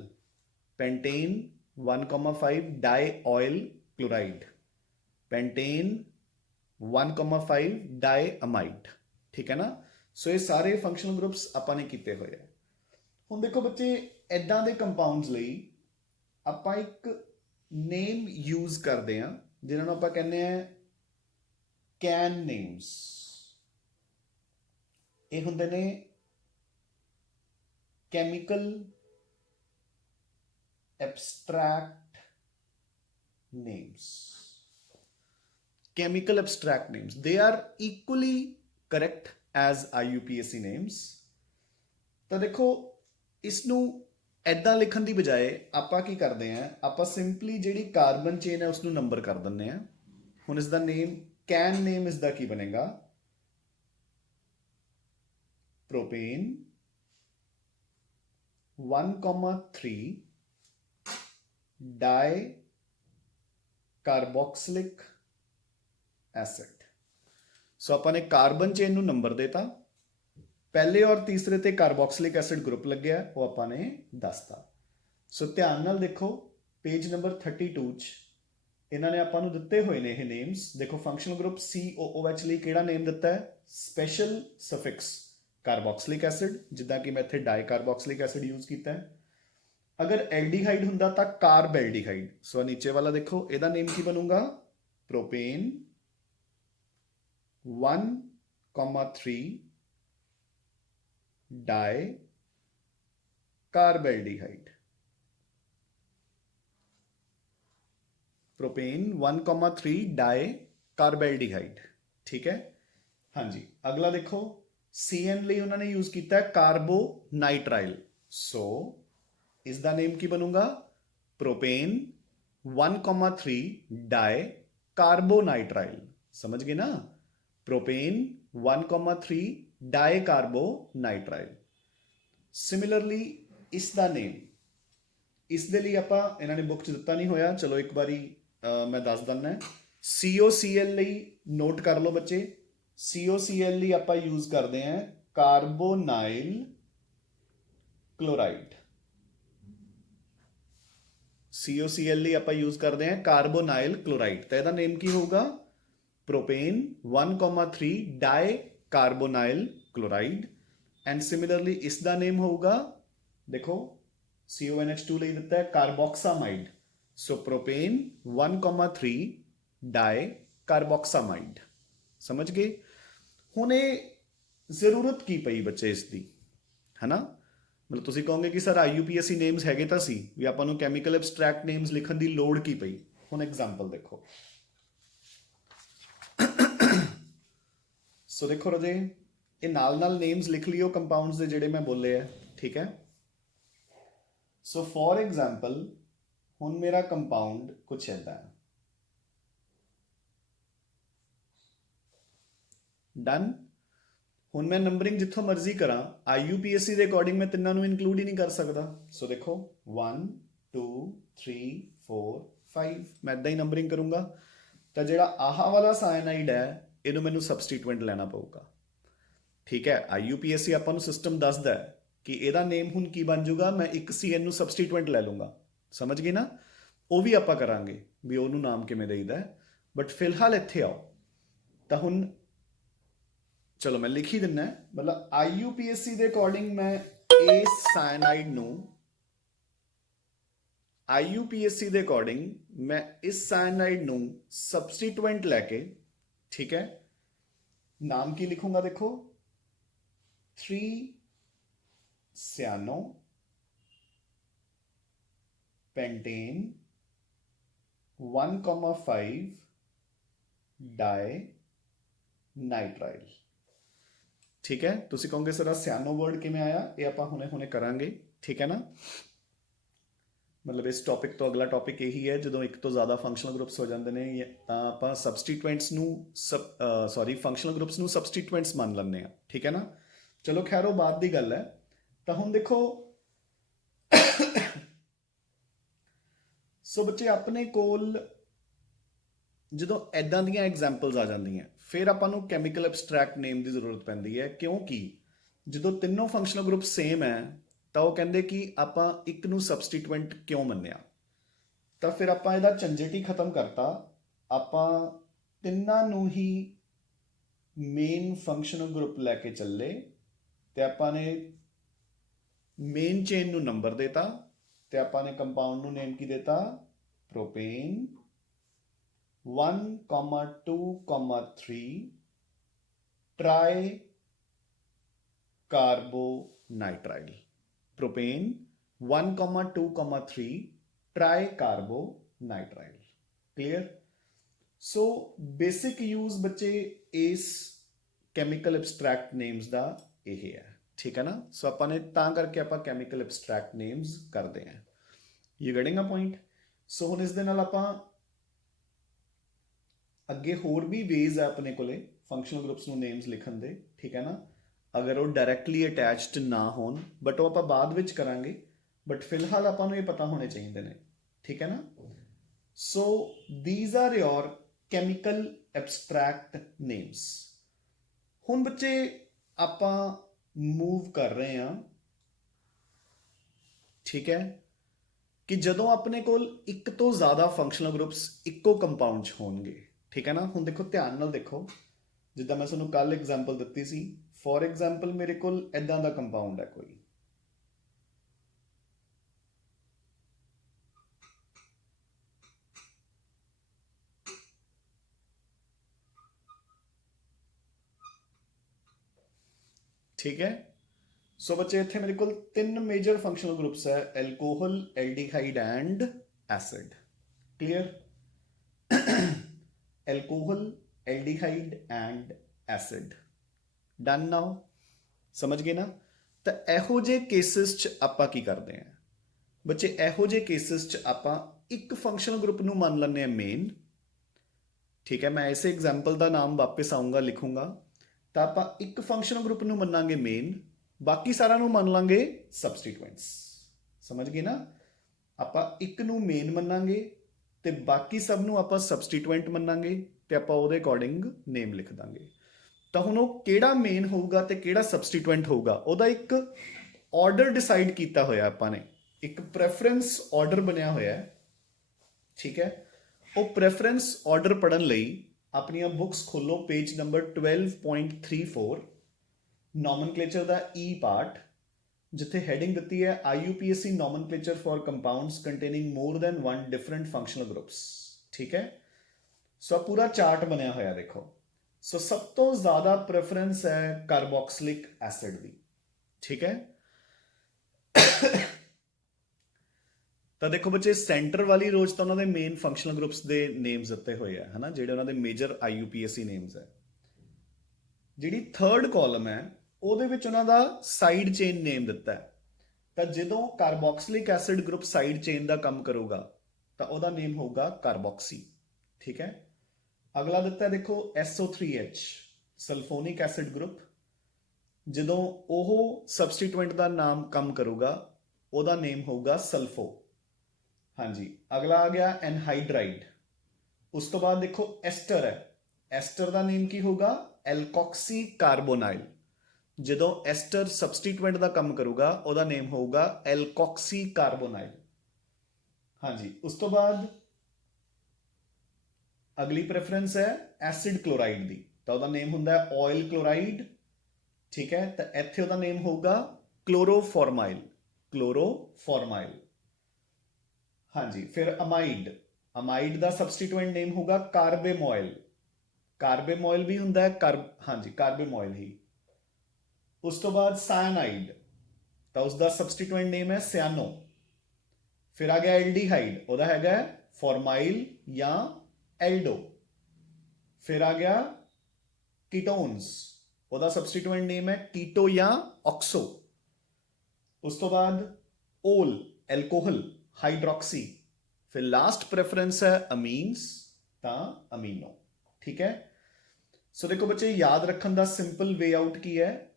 pentane 1,5 dioyl chloride, pentane 1,5 diamide, ठीक है ना। सो ये सारे फंक्शनल ग्रुप्स ਆਪਾਂ ਨੇ ਕੀਤੇ ਹੋਏ ਆ। ਹੁਣ ਦੇਖੋ ਬੱਚੇ, ਇਦਾਂ ਦੇ ਕੰਪਾਊਂਡਸ ਲਈ ਆਪਾਂ ਇੱਕ ਨੇਮ ਯੂਜ਼ ਕਰਦੇ ਆ ਜਿਨ੍ਹਾਂ ਨੂੰ ਆਪਾਂ ਕਹਿੰਦੇ ਆ ਕੈਨ ਨੇਮਸ। ਇਹ ਹੁੰਦੇ ਨੇ chemical abstract names. Chemical abstract names, they are equally correct as IUPAC names। ਤਾਂ ਦੇਖੋ, ਇਸ ਨੂੰ ਐਦਾਂ ਲਿਖਣ ਦੀ ਬਜਾਏ ਆਪਾਂ ਕੀ ਕਰਦੇ ਹਾਂ, ਆਪਾਂ ਸਿੰਪਲੀ ਜਿਹੜੀ ਕਾਰਬਨ ਚੇਨ ਹੈ ਉਸ ਨੂੰ ਨੰਬਰ ਕਰ ਦਿੰਦੇ ਹਾਂ। ਹੁਣ ਇਸ ਦਾ ਨੇਮ, ਕੈਨ ਨੇਮ ਇਸ ਦਾ ਕੀ ਬਣੇਗਾ, ਪ੍ਰੋਪੇਨ 1,3 डाई कार्बोक्सिलिक एसिड। सो अपन ने कार्बन चेन ਨੂੰ ਨੰਬਰ ਦੇਤਾ, ਪਹਿਲੇ ਔਰ ਤੀਸਰੇ ਤੇ ਕਾਰਬੋਕਸਿਲਿਕ ਐਸਿਡ ਗਰੁੱਪ ਲੱਗਿਆ, ਉਹ ਆਪਾਂ ਨੇ ਦੱਸਤਾ। ਸੋ ਧਿਆਨ ਨਾਲ ਦੇਖੋ, ਪੇਜ ਨੰਬਰ 32 ਚ ਇਹਨਾਂ ਨੇ ਆਪਾਂ ਨੂੰ ਦਿੱਤੇ ਹੋਏ ਨੇ ਇਹ ਨੇਮਸ। ਦੇਖੋ ਫੰਕਸ਼ਨਲ ਗਰੁੱਪ COOH ਲਈ ਕਿਹੜਾ ਨੇਮ ਦਿੱਤਾ ਹੈ, ਸਪੈਸ਼ਲ ਸਫਿਕਸ ਕਾਰਬੋਕਸਿਲਿਕ ਐਸਿਡ, ਜਿੱਦਾਂ ਕਿ ਮੈਂ ਇੱਥੇ ਡਾਈ ਕਾਰਬੋਕਸਿਲਿਕ ਐਸਿਡ ਯੂਜ਼ ਕੀਤਾ ਹੈ। अगर एल्डिहाइड ਹੁੰਦਾ ਤਾਂ कार्बेल्डिहाइड। सो नीचे वाला देखो, ਇਹਦਾ ਨੇਮ ਕੀ ਬਣੂਗਾ, propane 1,3 di carbaldehyde, propane 1,3 di carbaldehyde, ठीक है। हाँ जी, अगला देखो, CN ਲਈ ਉਹਨਾਂ ਨੇ यूज ਕੀਤਾ है कार्बोनाइट्राइल। सो ਇਸ ਦਾ ਨੇਮ ਕੀ ਬਣੂਗਾ, ਪ੍ਰੋਪੇਨ 1,3 डाई कार्बोनाइट्राइल। समझ गए ना, प्रोपेन 1,3 डाई कार्बोनाइट्राइल। सिमिलरली ਇਸ ਦਾ ਨੇਮ, ਇਸ ਦੇ ਲਈ ਆਪਾਂ ਇਹਨਾਂ ਨੇ ਬੁੱਕ 'ਚ ਦਿੱਤਾ ਨਹੀਂ ਹੋਇਆ, ਚਲੋ ਇੱਕ ਵਾਰੀ ਮੈਂ ਦੱਸ ਦਿੰਦਾ। COCl ਲਈ ਨੋਟ ਕਰ ਲਓ ਬੱਚੇ, COCl ਲਈ ਆਪਾਂ ਯੂਜ਼ ਕਰਦੇ ਹਾਂ ਕਾਰਬੋਨਾइल क्लोराइड। COCl ਲਈ ਆਪਾਂ ਯੂਜ਼ ਕਰਦੇ ਹਾਂ ਕਾਰਬੋਨਾइल क्लोराइड, ਤਾਂ ਇਹਦਾ ਨੇਮ ਕੀ ਹੋਊਗਾ, propane 1,3 di carbonyl chloride. And similarly ਇਸ ਦਾ ਨੇਮ ਹੋਊਗਾ, ਦੇਖੋ CONH2 ਲਈ ਦਿੱਤਾ ਹੈ ਕਾਰਬੋਕਸਾਮਾਈਡ। ਸੋ ਪ੍ਰੋਪੇਨ 1,3 डाई कार्बोक्सामाइड। ਸਮਝ ਗਏ। ਹੁਣ ਇਹ ਜ਼ਰੂਰਤ ਕੀ ਪਈ ਬੱਚੇ ਇਸ ਦੀ, ਹੈ ਨਾ। ਮਤਲਬ ਤੁਸੀਂ ਕਹੋਗੇ ਕਿ ਸਰ IUPAC ਨੇਮਸ ਹੈਗੇ ਤਾਂ ਸੀ, ਵੀ ਆਪਾਂ ਨੂੰ ਕੈਮੀਕਲ ਐਬਸਟਰੈਕਟ ਨੇਮਸ ਲਿਖਣ ਦੀ ਲੋੜ ਕੀ ਪਈ। ਹੁਣ ਐਗਜ਼ਾਮਪਲ ਦੇਖੋ, ਸੋ ਦੇਖੋ ਰਾਜੇ, ਇਹ ਨਾਲ ਨਾਲ ਨੇਮਸ ਲਿਖ ਲਿਓ ਕੰਪਾਊਂਡਸ ਦੇ ਜਿਹੜੇ ਮੈਂ ਬੋਲੇ ਆ, ਠੀਕ ਹੈ। ਸੋ ਫੋਰ ਐਗਜ਼ਾਮਪਲ ਹੁਣ ਮੇਰਾ ਕੰਪਾਊਂਡ ਕੁਛ ਇੱਦਾਂ ਹੈ। ਡਨ। ਹੁਣ ਮੈਂ ਨੰਬਰਿੰਗ ਜਿੱਥੋਂ ਮਰਜ਼ੀ ਕਰਾਂ, IUPAC ਦੇ ਅਕੋਰਡਿੰਗ ਮੈਂ ਤਿੰਨਾਂ ਨੂੰ ਇਨਕਲੂਡ ਹੀ ਨਹੀਂ ਕਰ ਸਕਦਾ। ਸੋ ਦੇਖੋ 1 2 3 4 5 ਮੈਂ ਇੱਦਾਂ ਹੀ ਨੰਬਰਿੰਗ ਕਰੂੰਗਾ। ਤਾਂ ਜਿਹੜਾ ਆਹ ਵਾਲਾ ਸਾਇਨਾਈਡ ਹੈ ਇਹਨੂੰ ਮੈਨੂੰ ਸਬਸਟੀਟੂਐਂਟ ਲੈਣਾ ਪਊਗਾ। ਠੀਕ ਹੈ, IUPAC ਆਪਾਂ ਨੂੰ ਸਿਸਟਮ ਦੱਸਦਾ ਹੈ ਕਿ ਇਹਦਾ ਨੇਮ ਹੁਣ ਕੀ ਬਣ ਜਾਊਗਾ। ਮੈਂ ਇੱਕ CN ਨੂੰ ਸਬਸਟੀਟੂਐਂਟ ਲੈ ਲੂੰਗਾ। ਸਮਝ ਗਏ ਨਾ? ਉਹ ਵੀ ਆਪਾਂ ਕਰਾਂਗੇ ਵੀ ਉਹਨੂੰ ਨਾਮ ਕਿਵੇਂ ਦੇਈਦਾ। ਬਟ ਫਿਲਹਾਲ ਇੱਥੇ ਆਓ। ਤਾਂ ਹੁਣ ਚਲੋ ਮੈਂ ਲਿਖ ਹੀ ਦਿੰਦਾ, ਮਤਲਬ IUPAC ਦੇ ਅਕੋਰਡਿੰਗ ਮੈਂ ਇਸ ਸਾਇਨਾਈਡ ਨੂੰ IUPAC ਦੇ ਅਕੋਰਡਿੰਗ ਮੈਂ ਇਸ ਸਾਇਨਾਈਡ ਨੂੰ ਸਬਸਟੀਟੂਐਂਟ ਲੈ ਕੇ, ਠੀਕ ਹੈ, ਨਾਮ ਕੀ ਲਿਖੂੰਗਾ ਦੇਖੋ 3 ਸਿਆਨੋ ਪੈਂਟੇਨ 1,5 ਡਾਈ ਨਾਈਟਰਾਈਲ। ਠੀਕ ਹੈ, ਤੁਸੀਂ ਕਹੋਗੇ ਸਰ ਸਿਆਨੋ ਵਰਡ ਕਿਵੇਂ ਆਇਆ? ਇਹ ਆਪਾਂ ਹੁਣੇ ਕਰਾਂਗੇ। ਠੀਕ ਹੈ ਨਾ? ਮਤਲਬ ਇਸ ਟੌਪਿਕ ਤੋਂ ਅਗਲਾ ਟੌਪਿਕ ਇਹੀ ਹੈ, ਜਦੋਂ ਇੱਕ ਤੋਂ ਜ਼ਿਆਦਾ ਫੰਕਸ਼ਨਲ ਗਰੁੱਪਸ ਹੋ ਜਾਂਦੇ ਨੇ ਤਾਂ ਆਪਾਂ ਸਬਸਟੀਟੂਐਂਟਸ ਨੂੰ ਫੰਕਸ਼ਨਲ ਗਰੁੱਪਸ ਨੂੰ ਸਬਸਟੀਟੂਐਂਟਸ ਮੰਨ ਲੈਂਦੇ ਹਾਂ। ਠੀਕ ਹੈ ਨਾ? ਚਲੋ ਖੈਰ ਉਹ ਬਾਅਦ ਦੀ ਗੱਲ ਹੈ। ਤਾਂ ਹੁਣ ਦੇਖੋ ਸੋ ਬੱਚੇ ਆਪਣੇ ਕੋਲ ਜਦੋਂ ਐਦਾਂ ਦੀਆਂ ਐਗਜ਼ਾਮਪਲਸ ਆ ਜਾਂਦੀਆਂ ਫਿਰ ਆਪਾਂ ਨੂੰ ਕੈਮੀਕਲ ਐਬਸਟਰੈਕਟ ਨੇਮ ਦੀ ਜ਼ਰੂਰਤ ਪੈਂਦੀ ਹੈ, ਕਿਉਂਕਿ ਜਦੋਂ ਤਿੰਨੋਂ ਫੰਕਸ਼ਨਲ ਗਰੁੱਪ ਸੇਮ ਹੈ ਤਾਂ ਉਹ ਕਹਿੰਦੇ ਕਿ ਆਪਾਂ ਇੱਕ ਨੂੰ ਸਬਸਟੀਟੂਐਂਟ ਕਿਉਂ ਮੰਨਿਆ। ਤਾਂ ਫਿਰ ਆਪਾਂ ਇਹਦਾ ਝੰਜਟ ਹੀ ਖਤਮ ਕਰਤਾ। ਆਪਾਂ ਤਿੰਨਾਂ ਨੂੰ ਹੀ ਮੇਨ ਫੰਕਸ਼ਨਲ ਗਰੁੱਪ ਲੈ ਕੇ ਚੱਲੇ ਤੇ ਆਪਾਂ ਨੇ ਮੇਨ ਚੇਨ ਨੂੰ ਨੰਬਰ ਦੇਤਾ ਤੇ ਆਪਾਂ ਨੇ ਕੰਪਾਊਂਡ ਨੂੰ ਨੇਮ ਕੀ ਦੇਤਾ? ਪ੍ਰੋਪੇਨ 1, 2, 3 ਟਰਾਈ ਕਾਰਬੋਨਾਈਟਰਾਈਲ। ਪ੍ਰੋਪੇਨ 1, 2, 3 ਟਰਾਈ ਕਾਰਬੋਨਾਈਟਰਾਈਲ। ਕਲੀਅਰ? ਸੋ ਬੇਸਿਕ ਯੂਜ਼ ਬੱਚੇ ਇਸ ਕੈਮੀਕਲ ਐਬਸਟਰੈਕਟ ਨੇਮਸ ਦਾ ਇਹ ਹੈ। ਠੀਕ ਹੈ ਨਾ? ਸੋ ਆਪਾਂ ਨੇ ਤਾਂ ਕਰਕੇ ਆਪਾਂ ਕੈਮੀਕਲ ਐਬਸਟਰੈਕਟ ਨੇਮਸ ਕਰਦੇ ਹਾਂ। You getting a point? So ਹੁਣ ਇਸ ਦੇ ਨਾਲ ਆਪਾਂ ਅੱਗੇ ਹੋਰ ਵੀ ਵੇਜ਼ ਹੈ ਆਪਣੇ ਕੋਲੇ ਫੰਕਸ਼ਨਲ ਗਰੁੱਪਸ ਨੂੰ ਨੇਮਸ ਲਿਖਣ ਦੇ। ਠੀਕ ਹੈ ਨਾ? ਅਗਰ ਉਹ ਡਾਇਰੈਕਟਲੀ ਅਟੈਚਡ ਨਾ ਹੋਣ, ਬਟ ਉਹ ਆਪਾਂ ਬਾਅਦ ਵਿੱਚ ਕਰਾਂਗੇ। ਬਟ ਫਿਲਹਾਲ ਆਪਾਂ ਨੂੰ ਇਹ ਪਤਾ ਹੋਣੇ ਚਾਹੀਦੇ ਨੇ। ਠੀਕ ਹੈ ਨਾ? So these are your chemical abstract names. ਹੁਣ ਬੱਚੇ ਆਪਾਂ ਮੂਵ ਕਰ ਰਹੇ ਹਾਂ, ਠੀਕ ਹੈ, ਕਿ ਜਦੋਂ ਆਪਣੇ ਕੋਲ ਇੱਕ ਤੋਂ ਜ਼ਿਆਦਾ ਫੰਕਸ਼ਨਲ ਗਰੁੱਪਸ ਇੱਕੋ ਕੰਪਾਊਂਡ 'ਚ ਹੋਣਗੇ। ਠੀਕ ਹੈ ਨਾ? ਹੁਣ ਦੇਖੋ ਧਿਆਨ ਨਾਲ ਦੇਖੋ, ਜਿੱਦਾਂ ਮੈਂ ਤੁਹਾਨੂੰ ਕੱਲ ਐਗਜ਼ਾਮਪਲ ਦਿੱਤੀ ਸੀ। ਫੋਰ ਐਗਜ਼ਾਮਪਲ ਮੇਰੇ ਕੋਲ ਇੱਦਾਂ ਦਾ ਕੰਪਾਊਂਡ ਹੈ ਕੋਈ, ਠੀਕ ਹੈ। ਸੋ ਬੱਚੇ ਇੱਥੇ ਮੇਰੇ ਕੋਲ 3 ਮੇਜਰ ਫੰਕਸ਼ਨਲ ਗਰੁੱਪਸ ਹੈ, alcohol, aldehyde and acid. Clear? Alcohol, aldehyde and acid. Done now? ਸਮਝ ਗਏ ਨਾ? ਤਾਂ ਇਹੋ ਜਿਹੇ ਕੇਸਿਸ 'ਚ ਆਪਾਂ ਕੀ ਕਰਦੇ ਹਾਂ ਬੱਚੇ? ਇਹੋ ਜਿਹੇ ਕੇਸਿਸ 'ਚ ਆਪਾਂ ਇੱਕ ਫੰਕਸ਼ਨਲ ਗਰੁੱਪ ਨੂੰ ਮੰਨ ਲੈਂਦੇ ਹਾਂ ਮੇਨ। ਠੀਕ ਹੈ, ਮੈਂ ਇਸੇ ਐਗਜ਼ਾਮਪਲ ਦਾ ਨਾਮ ਵਾਪਸ ਆਊਂਗਾ, ਲਿਖੂੰਗਾ। ਤਾਂ ਆਪਾਂ ਇੱਕ ਫੰਕਸ਼ਨਲ ਗਰੁੱਪ ਨੂੰ ਮੰਨਾਂਗੇ ਮੇਨ, ਬਾਕੀ ਸਾਰਿਆਂ ਨੂੰ ਮੰਨ ਲਾਂਗੇ ਸਬਸਟੀਟੂਐਂਟਸ। ਸਮਝ ਗਏ ਨਾ? ਆਪਾਂ ਇੱਕ ਨੂੰ ਮੇਨ ਮੰਨਾਂਗੇ ਤੇ ਬਾਕੀ ਸਭ ਨੂੰ ਆਪਾਂ ਸਬਸਟੀਟੂਐਂਟ ਮੰਨਾਂਗੇ ਤੇ ਆਪਾਂ ਉਹਦੇ ਅਕੋਰਡਿੰਗ ਨੇਮ ਲਿਖ ਦਾਂਗੇ। ਤਾਂ ਹੁਣ ਉਹ ਕਿਹੜਾ ਮੇਨ ਹੋਊਗਾ ਤੇ ਕਿਹੜਾ ਸਬਸਟੀਟੂਐਂਟ ਹੋਊਗਾ ਉਹਦਾ ਇੱਕ ਆਰਡਰ ਡਿਸਾਈਡ ਕੀਤਾ ਹੋਇਆ ਆਪਾਂ ਨੇ, ਇੱਕ ਪ੍ਰੈਫਰੈਂਸ ਆਰਡਰ ਬਣਿਆ ਹੋਇਆ। ਠੀਕ ਹੈ? ਉਹ ਪ੍ਰੈਫਰੈਂਸ ਆਰਡਰ ਪੜ੍ਹਨ ਲਈ ਆਪਣੀਆਂ ਬੁੱਕਸ ਖੋਲੋ, ਪੇਜ ਨੰਬਰ 12.34, ਨੋਮਨਕਲੇਚਰ ਦਾ ਈ ਪਾਰਟ, ਜਿੱਥੇ ਹੈਡਿੰਗ ਦਿੱਤੀ ਹੈ IUPAC nomenclature for compounds containing more than 1 different functional groups. ਠੀਕ ਹੈ? ਸੋ ਪੂਰਾ ਚਾਰਟ ਬਣਿਆ ਹੋਇਆ ਦੇਖੋ। ਸੋ ਸਭ ਤੋਂ ਜ਼ਿਆਦਾ ਪ੍ਰੈਫਰੈਂਸ ਹੈ ਕਾਰਬੋਕਸਿਲਿਕ ਐਸਿਡ ਦੀ। ਠੀਕ ਹੈ? ਤਾਂ ਦੇਖੋ ਬੱਚੇ ਸੈਂਟਰ ਵਾਲੀ ਰੋਜ਼ ਤਾਂ ਉਹਨਾਂ ਦੇ ਮੇਨ ਫੰਕਸ਼ਨਲ ਗਰੁੱਪਸ ਦੇ ਨੇਮਸ ਦਿੱਤੇ ਹੋਏ ਆ, ਹਨਾ, ਜਿਹੜੇ ਉਹਨਾਂ ਦੇ ਮੇਜਰ IUPAC ਨੇਮਸ ਹੈ। ਜਿਹੜੀ ਥਰਡ ਕਾਲਮ ਹੈ ਉਹਦੇ ਵਿੱਚ ਉਹਨਾਂ ਦਾ ਸਾਈਡ ਚੇਨ ਨੇਮ ਦਿੱਤਾ ਹੈ। ਤਾਂ ਜਦੋਂ ਕਾਰਬੋਕਸਿਲਿਕ ਐਸਿਡ ਗਰੁੱਪ ਸਾਈਡ ਚੇਨ ਦਾ ਕੰਮ ਕਰੂਗਾ ਤਾਂ ਉਹਦਾ ਨੇਮ ਹੋਊਗਾ ਕਾਰਬੋਕਸੀ। ਠੀਕ ਹੈ। ਅਗਲਾ ਦਿੱਤਾ ਹੈ ਦੇਖੋ SO3H ਸਲਫੋਨਿਕ ਐਸਿਡ ਗਰੁੱਪ, ਜਦੋਂ ਉਹ ਸਬਸਟੀਟੂਐਂਟ ਦਾ ਨਾਮ ਕੰਮ ਕਰੂਗਾ ਉਹਦਾ ਨੇਮ ਹੋਊਗਾ ਸਲਫੋ। ਹਾਂਜੀ, ਅਗਲਾ ਆ ਗਿਆ ਐਨਹਾਈਡਰਾਈਡ। ਉਸ ਤੋਂ ਬਾਅਦ ਦੇਖੋ ਐਸਟਰ ਹੈ, ਐਸਟਰ ਦਾ ਨੇਮ ਕੀ ਹੋਊਗਾ ਐਲਕੋਕਸੀ ਕਾਰਬੋਨਾਈਲ। ਜਦੋਂ ਐਸਟਰ ਸਬਸਟੀਟੂਐਂਟ ਦਾ ਕੰਮ ਕਰੂਗਾ ਉਹਦਾ ਨੇਮ ਹੋਊਗਾ ਐਲਕੋਕਸੀ ਕਾਰਬੋਨਾਈਲ। ਹਾਂਜੀ, ਉਸ ਤੋਂ ਬਾਅਦ ਅਗਲੀ ਪ੍ਰੈਫਰੈਂਸ ਹੈ ਐਸਿਡ ਕਲੋਰਾਈਡ ਦੀ, ਤਾਂ ਉਹਦਾ ਨੇਮ ਹੁੰਦਾ ਹੈ ਆਇਲ ਕਲੋਰਾਈਡ। ਠੀਕ ਹੈ, ਤਾਂ ਇੱਥੇ ਉਹਦਾ ਨੇਮ ਹੋਊਗਾ ਕਲੋਰੋਫੋਰਮਾਈਲ, ਕਲੋਰੋਫੋਰਮਾਈਲ। ਹਾਂਜੀ, ਫਿਰ ਅਮਾਈਡ, ਅਮਾਈਡ ਦਾ ਸਬਸਟੀਟੂਐਂਟ ਨੇਮ ਹੋਊਗਾ ਕਾਰਬੇਮੋਇਲ, ਕਾਰਬੇਮੋਇਲ ਵੀ ਹੁੰਦਾ ਹੈ ਹਾਂਜੀ ਕਾਰਬੇਮੋਇਲ ਹੀ। ਉਸ ਤੋਂ ਬਾਅਦ ਸਾਇਨਾਈਡ, ਤਾਂ ਉਸਦਾ ਸਬਸਟੀਟੂਐਂਟ ਨੇਮ ਹੈ ਸਿਆਨੋ। ਫਿਰ ਆ ਗਿਆ ਐਲਡੀਹਾਈਡ, ਉਹਦਾ ਹੈਗਾ ਫੋਰਮਾਈਲ ਜਾਂ ਐਲਡੋ। ਫਿਰ ਆ ਗਿਆ ਕੀਟੋਨਸ, ਉਹਦਾ ਸਬਸਟੀਟੂਐਂਟ ਨੇਮ ਹੈ ਕੀਟੋ ਜਾਂ ਆਕਸੋ। ਉਸ ਤੋਂ ਬਾਅਦ ਓਲ ਐਲਕੋਹਲ ਹਾਈਡਰੋਕਸੀ। ਫਿਰ ਲਾਸਟ ਪ੍ਰੈਫਰੈਂਸ ਹੈ ਅਮੀਨਸ, ਤਾਂ ਅਮੀਨੋ। ਠੀਕ ਹੈ। ਸੋ ਦੇਖੋ ਬੱਚੇ, ਯਾਦ ਰੱਖਣ ਦਾ ਸਿੰਪਲ ਵੇ ਆਊਟ ਕੀ ਹੈ।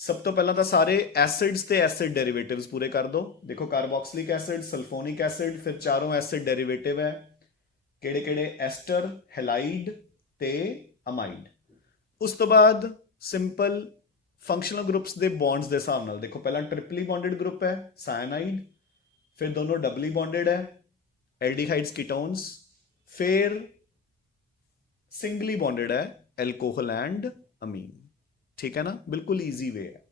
ਸਭ ਤੋਂ ਪਹਿਲਾਂ ਤਾਂ ਸਾਰੇ ਐਸਿਡਸ ਤੇ ਐਸਿਡ ਡੈਰੀਵੇਟਿਵਸ ਪੂਰੇ ਕਰ ਦਿਓ। ਦੇਖੋ ਕਾਰਬੋਕਸਿਲਿਕ ਐਸਿਡ, ਸਲਫੋਨਿਕ ਐਸਿਡ, ਫਿਰ ਚਾਰੋਂ ਐਸਿਡ ਡੈਰੀਵੇਟਿਵ ਹੈ ਕਿਹੜੇ ਕਿਹੜੇ, ਐਸਟਰ, ਹੈਲਾਈਡ ਤੇ ਅਮਾਈਡ। ਉਸ ਤੋਂ ਬਾਅਦ ਸਿੰਪਲ ਫੰਕਸ਼ਨਲ ਗਰੁੱਪਸ ਦੇ ਬੌਂਡਸ ਦੇ ਹਿਸਾਬ ਨਾਲ ਦੇਖੋ, ਪਹਿਲਾਂ ਟ੍ਰਿਪਲੀ ਬੌਂਡਡ ਗਰੁੱਪ ਹੈ ਸਾਇਨਾਈਡ, ਫਿਰ ਦੋਨੋਂ ਡਬਲੀ ਬੌਂਡਡ ਹੈ ਐਲਡੀਹਾਈਡਸ ਕੀਟੋਨਸ, ਫਿਰ ਸਿੰਗਲੀ ਬੌਂਡਡ ਹੈ ਐਲਕੋਹਲ ਐਂਡ ਅਮੀਨ। ਠੀਕ ਹੈ ਨਾ, ਬਿਲਕੁਲ ਈਜ਼ੀ ਵੇ ਹੈ।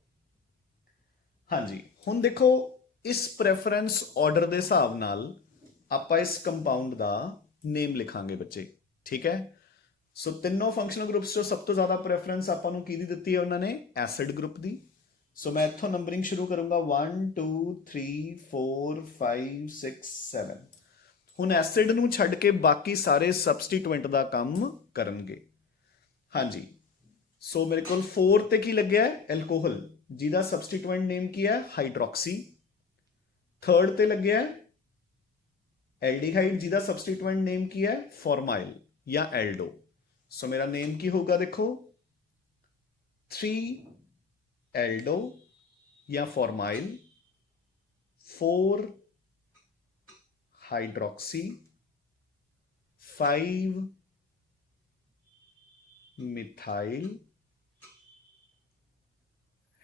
ਹਾਂਜੀ, ਹੁਣ ਦੇਖੋ ਇਸ ਪ੍ਰੈਫਰੈਂਸ ਆਰਡਰ ਦੇ ਹਿਸਾਬ ਨਾਲ ਆਪਾਂ ਇਸ ਕੰਪਾਊਂਡ ਦਾ ਨੇਮ ਲਿਖਾਂਗੇ ਬੱਚੇ। ਠੀਕ ਹੈ। ਸੋ ਤਿੰਨੋਂ ਫੰਕਸ਼ਨਲ ਗਰੁੱਪਸ ਚੋਂ ਸਭ ਤੋਂ ਜ਼ਿਆਦਾ ਪ੍ਰੈਫਰੈਂਸ ਆਪਾਂ ਨੂੰ ਕਿਹਦੀ ਦਿੱਤੀ ਹੈ ਉਹਨਾਂ ਨੇ, ਐਸਿਡ ਗਰੁੱਪ ਦੀ। ਸੋ ਮੈਂ ਇੱਥੋਂ ਨੰਬਰਿੰਗ ਸ਼ੁਰੂ ਕਰੂੰਗਾ 1 2 3 4 5 6 7। ਹੁਣ ਐਸਿਡ ਨੂੰ ਛੱਡ ਕੇ ਬਾਕੀ ਸਾਰੇ ਸਬਸਟੀਟੂਐਂਟ ਦਾ ਕੰਮ ਕਰਨਗੇ। ਹਾਂਜੀ, ਸੋ ਮੇਰੇ ਕੋਲ 4 ਤੇ ਕੀ ਲੱਗਿਆ ਹੈ, ਐਲਕੋਹਲ, ਜਿਹਦਾ ਸਬਸਟੀਟੂਐਂਟ ਨੇਮ ਕੀ ਹੈ ਹਾਈਡਰੋਕਸੀ। 3rd ਤੇ ਲੱਗਿਆ ਹੈ ਐਲਡੀਹਾਈਡ, ਜਿਹਦਾ ਸਬਸਟੀਟੂਐਂਟ ਨੇਮ ਕੀ ਹੈ ਫੋਰਮਾਈਲ ਜਾਂ ਐਲਡੋ। ਸੋ ਮੇਰਾ ਨੇਮ ਕੀ ਹੋਊਗਾ ਦੇਖੋ 3 ਐਲਡੋ ਜਾਂ ਫੋਰਮਾइल, 4 हाइड्रोक्सी, 5 मिथाइल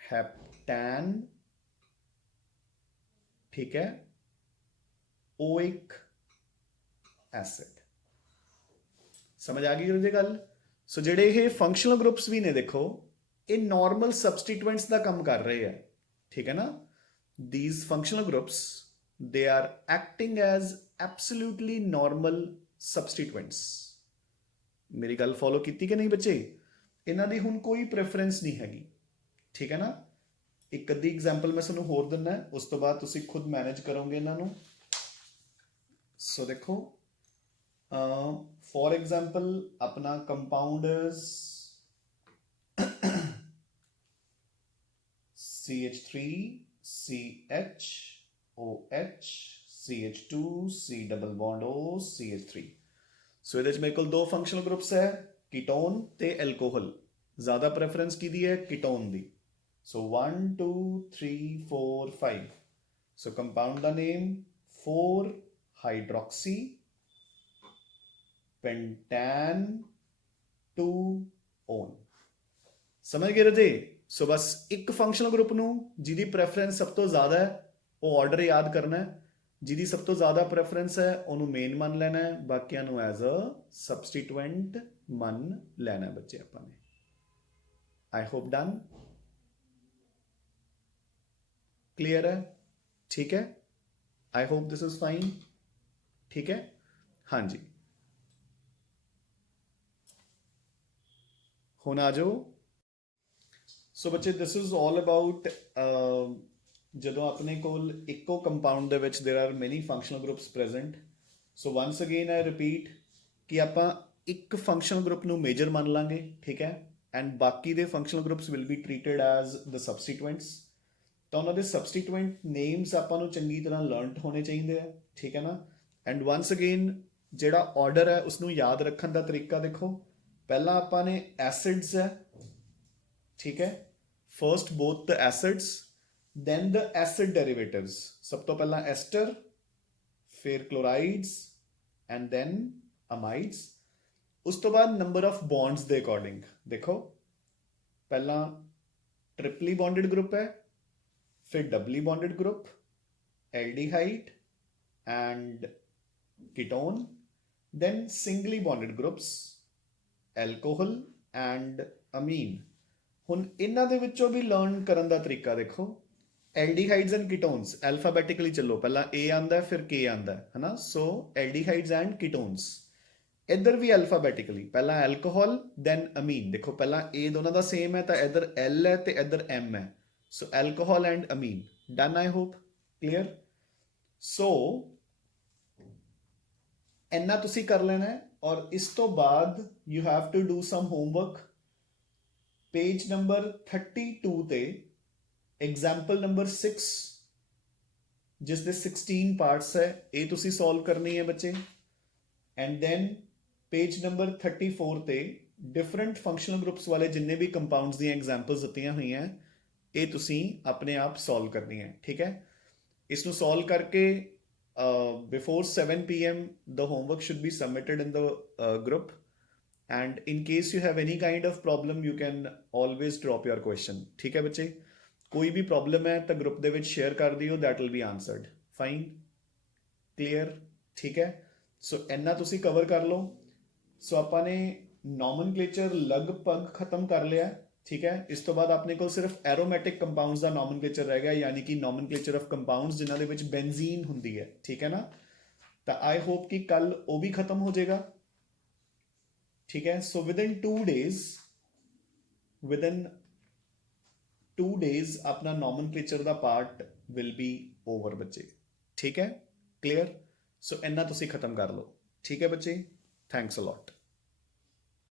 हेप्टेन, ठीक है, ओइक एसिड। समझ आ गई जी गल। सो जेडे ये फंक्शनल ग्रुप्स भी ने देखो ये नॉर्मल सबस्टिट्यूएंट्स का काम कर रहे हैं, ठीक है ना। These functional groups they are acting as absolutely normal substituents. मेरी गल फॉलो की कि नहीं बच्चे, इन्हां दी हुण कोई प्रेफरेंस नहीं हैगी, ठीक है ना। एक अद्धी एग्जाम्पल मैं तुहानूं होर दिंदा, उस तो बाद तुसीं खुद मैनेज करोगे इन्हां नूं। सो देखो फॉर एग्जाम्पल अपना compound CH3CHOH CH2 C double bond O CH3। सो ये मेरे को दो फंक्शनल ग्रुप्स है, कीटोन ते एल्कोहल। ज्यादा प्रेफरेंस की दी है कीटोन दी। सो 1 2 3 4 5। सो कंपाउंड का नेम 4 हाइड्रोक्सी पेंटान 2 ओन। समझ गए रजे। सो बस एक फंक्शनल ग्रुप नूं जिहदी प्रेफरेंस सब तो ज़्यादा है वो ऑर्डर याद करना है, जिहदी सब तो ज़्यादा प्रेफरेंस है उन्होंने मेन मन लेना है, बाकियां नूं एज अ सबस्टिट्यूएंट मन लेना है बच्चे आपां ने। आई होप डन, क्लियर है, ठीक है। I hope this is fine, ठीक है। हाँ जी, हुण आ जाओ। सो बच्चे दिस इज ऑल अबाउट ਜਦੋਂ ਆਪਣੇ ਕੋਲ ਇੱਕੋ ਕੰਪਾਊਂਡ ਦੇ ਵਿੱਚ there are many functional groups present. So once again I repeat कि ਆਪਾਂ ਇੱਕ फंक्शनल ग्रुप ਨੂੰ ਮੇਜਰ ਮੰਨ ਲਾਂਗੇ, ठीक है, एंड बाकी ਦੇ functional groups will be treated as the substituents. ਤਾਂ ਉਹਨਾਂ ਦੇ ਸਬਸਟੀਟੂਐਂਟ ਨੇਮਸ ਆਪਾਂ ਨੂੰ ਚੰਗੀ ਤਰ੍ਹਾਂ ਲਰਨਡ ਹੋਣੇ ਚਾਹੀਦੇ ਆ, ਠੀਕ ਹੈ ਨਾ। ਐਂਡ ਵਾਂਸ ਅਗੇਨ ਜਿਹੜਾ ਆਰਡਰ ਹੈ ਉਸਨੂੰ ਯਾਦ ਰੱਖਣ ਦਾ ਤਰੀਕਾ ਦੇਖੋ। ਪਹਿਲਾਂ ਆਪਾਂ ਨੇ ਐਸਿਡਸ ਹੈ, ਠੀਕ ਹੈ, ਫਰਸਟ ਬੋਥ ਦ ਐਸਿਡਸ ਦੈਨ ਦ ਐਸਿਡ ਡੈਰੀਵੇਟਿਵਸ। ਸਭ ਤੋਂ ਪਹਿਲਾਂ ਐਸਟਰ, ਫਿਰ ਕਲੋਰਾਈਡਸ ਐਂਡ ਦੈਨ ਅਮਾਈਡਸ। ਉਸ ਤੋਂ ਬਾਅਦ ਨੰਬਰ ਆਫ ਬੌਂਡਸ ਦੇ ਅਕੋਰਡਿੰਗ ਦੇਖੋ, ਪਹਿਲਾਂ ट्रिपली बॉन्डेड ग्रुप है, फिर doubly bonded group, aldehyde and ketone, then singly bonded groups, alcohol and amine. हुण इन्हां दे विच्चों भी लर्न करन दा तरीका देखो। एल्डिहाइड्स एंड कीटोन्स एल्फाबैटिकली चलो, पहला ए आंदा है फिर के आंदा है ना। सो एल्डिहाइड्स एंड कीटोन्स। इधर भी अल्फाबैटिकली पहला एल्कोहल देन अमीन। देखो पहला ए दोनों का सेम है तो इधर एल है तो इधर एम है। So alcohol and amine. Done, I hope clear. So इन्ना तुसी कर लेना है और इस तो बाद you have to do some homework. Page number 32 ते एग्जाम्पल नंबर 6 जिस दे 16 पार्ट्स है ये तुसी सॉल्व करनी है बच्चे। एंड देन पेज नंबर 34 ਤੇ डिफरेंट फंक्शनल ग्रुप्स वाले जिन्ने भी कंपाउंड्स ਦੀਆਂ एग्जांपल्स ਦਿੱਤੀਆਂ ਹੋਈਆਂ ਇਹ ਤੁਸੀਂ ਆਪਣੇ ਆਪ ਸੋਲਵ ਕਰਨੀ ਹੈ, ਠੀਕ ਹੈ। ਇਸ ਨੂੰ ਸੋਲਵ ਕਰਕੇ before 7 pm the homework should be submitted in the group, and in case you have any kind of problem you can always drop your question, ਠੀਕ ਹੈ ਬੱਚੇ। ਕੋਈ ਵੀ ਪ੍ਰੋਬਲਮ ਹੈ ਤਾਂ ਗਰੁੱਪ ਦੇ ਵਿੱਚ ਸ਼ੇਅਰ ਕਰ ਦਿਓ, that will be answered, fine, clear, ਠੀਕ ਹੈ। ਸੋ ਇੰਨਾ ਤੁਸੀਂ ਕਵਰ ਕਰ ਲਓ। ਸੋ ਆਪਾਂ ਨੇ ਨੋਮਨਕਲੇਚਰ ਲਗਭਗ ਖਤਮ ਕਰ ਲਿਆ, ਠੀਕ ਹੈ। ਇਸ ਤੋਂ ਬਾਅਦ ਆਪਣੇ ਕੋਲ ਸਿਰਫ ਐਰੋਮੈਟਿਕ ਕੰਪਾਊਂਡਸ ਦਾ ਨੋਮਨਕਲੇਚਰ ਰਹਿ ਗਿਆ, ਯਾਨੀ ਕਿ ਨੋਮਨਕਲੇਚਰ ਆਫ ਕੰਪਾਊਂਡਸ ਜਿਨ੍ਹਾਂ ਦੇ ਵਿੱਚ ਬੈਂਜ਼ੀਨ ਹੁੰਦੀ ਹੈ, ਠੀਕ ਹੈ ਨਾ। ਤਾਂ ਆਈ ਹੋਪ ਕਿ ਕੱਲ ਉਹ ਵੀ ਖਤਮ ਹੋ ਜਾਏਗਾ, ਠੀਕ ਹੈ। ਸੋ ਵਿਦਿਨ 2 days ਆਪਣਾ ਨੋਮਨਕਲੇਚਰ ਦਾ ਪਾਰਟ ਵਿਲ ਬੀ ਓਵਰ ਬੱਚੇ, ਠੀਕ ਹੈ, ਕਲੀਅਰ। ਸੋ ਇੰਨਾ ਤੁਸੀਂ ਖਤਮ ਕਰ ਲਓ, ਠੀਕ ਹੈ ਬੱਚੇ। Thanks a lot.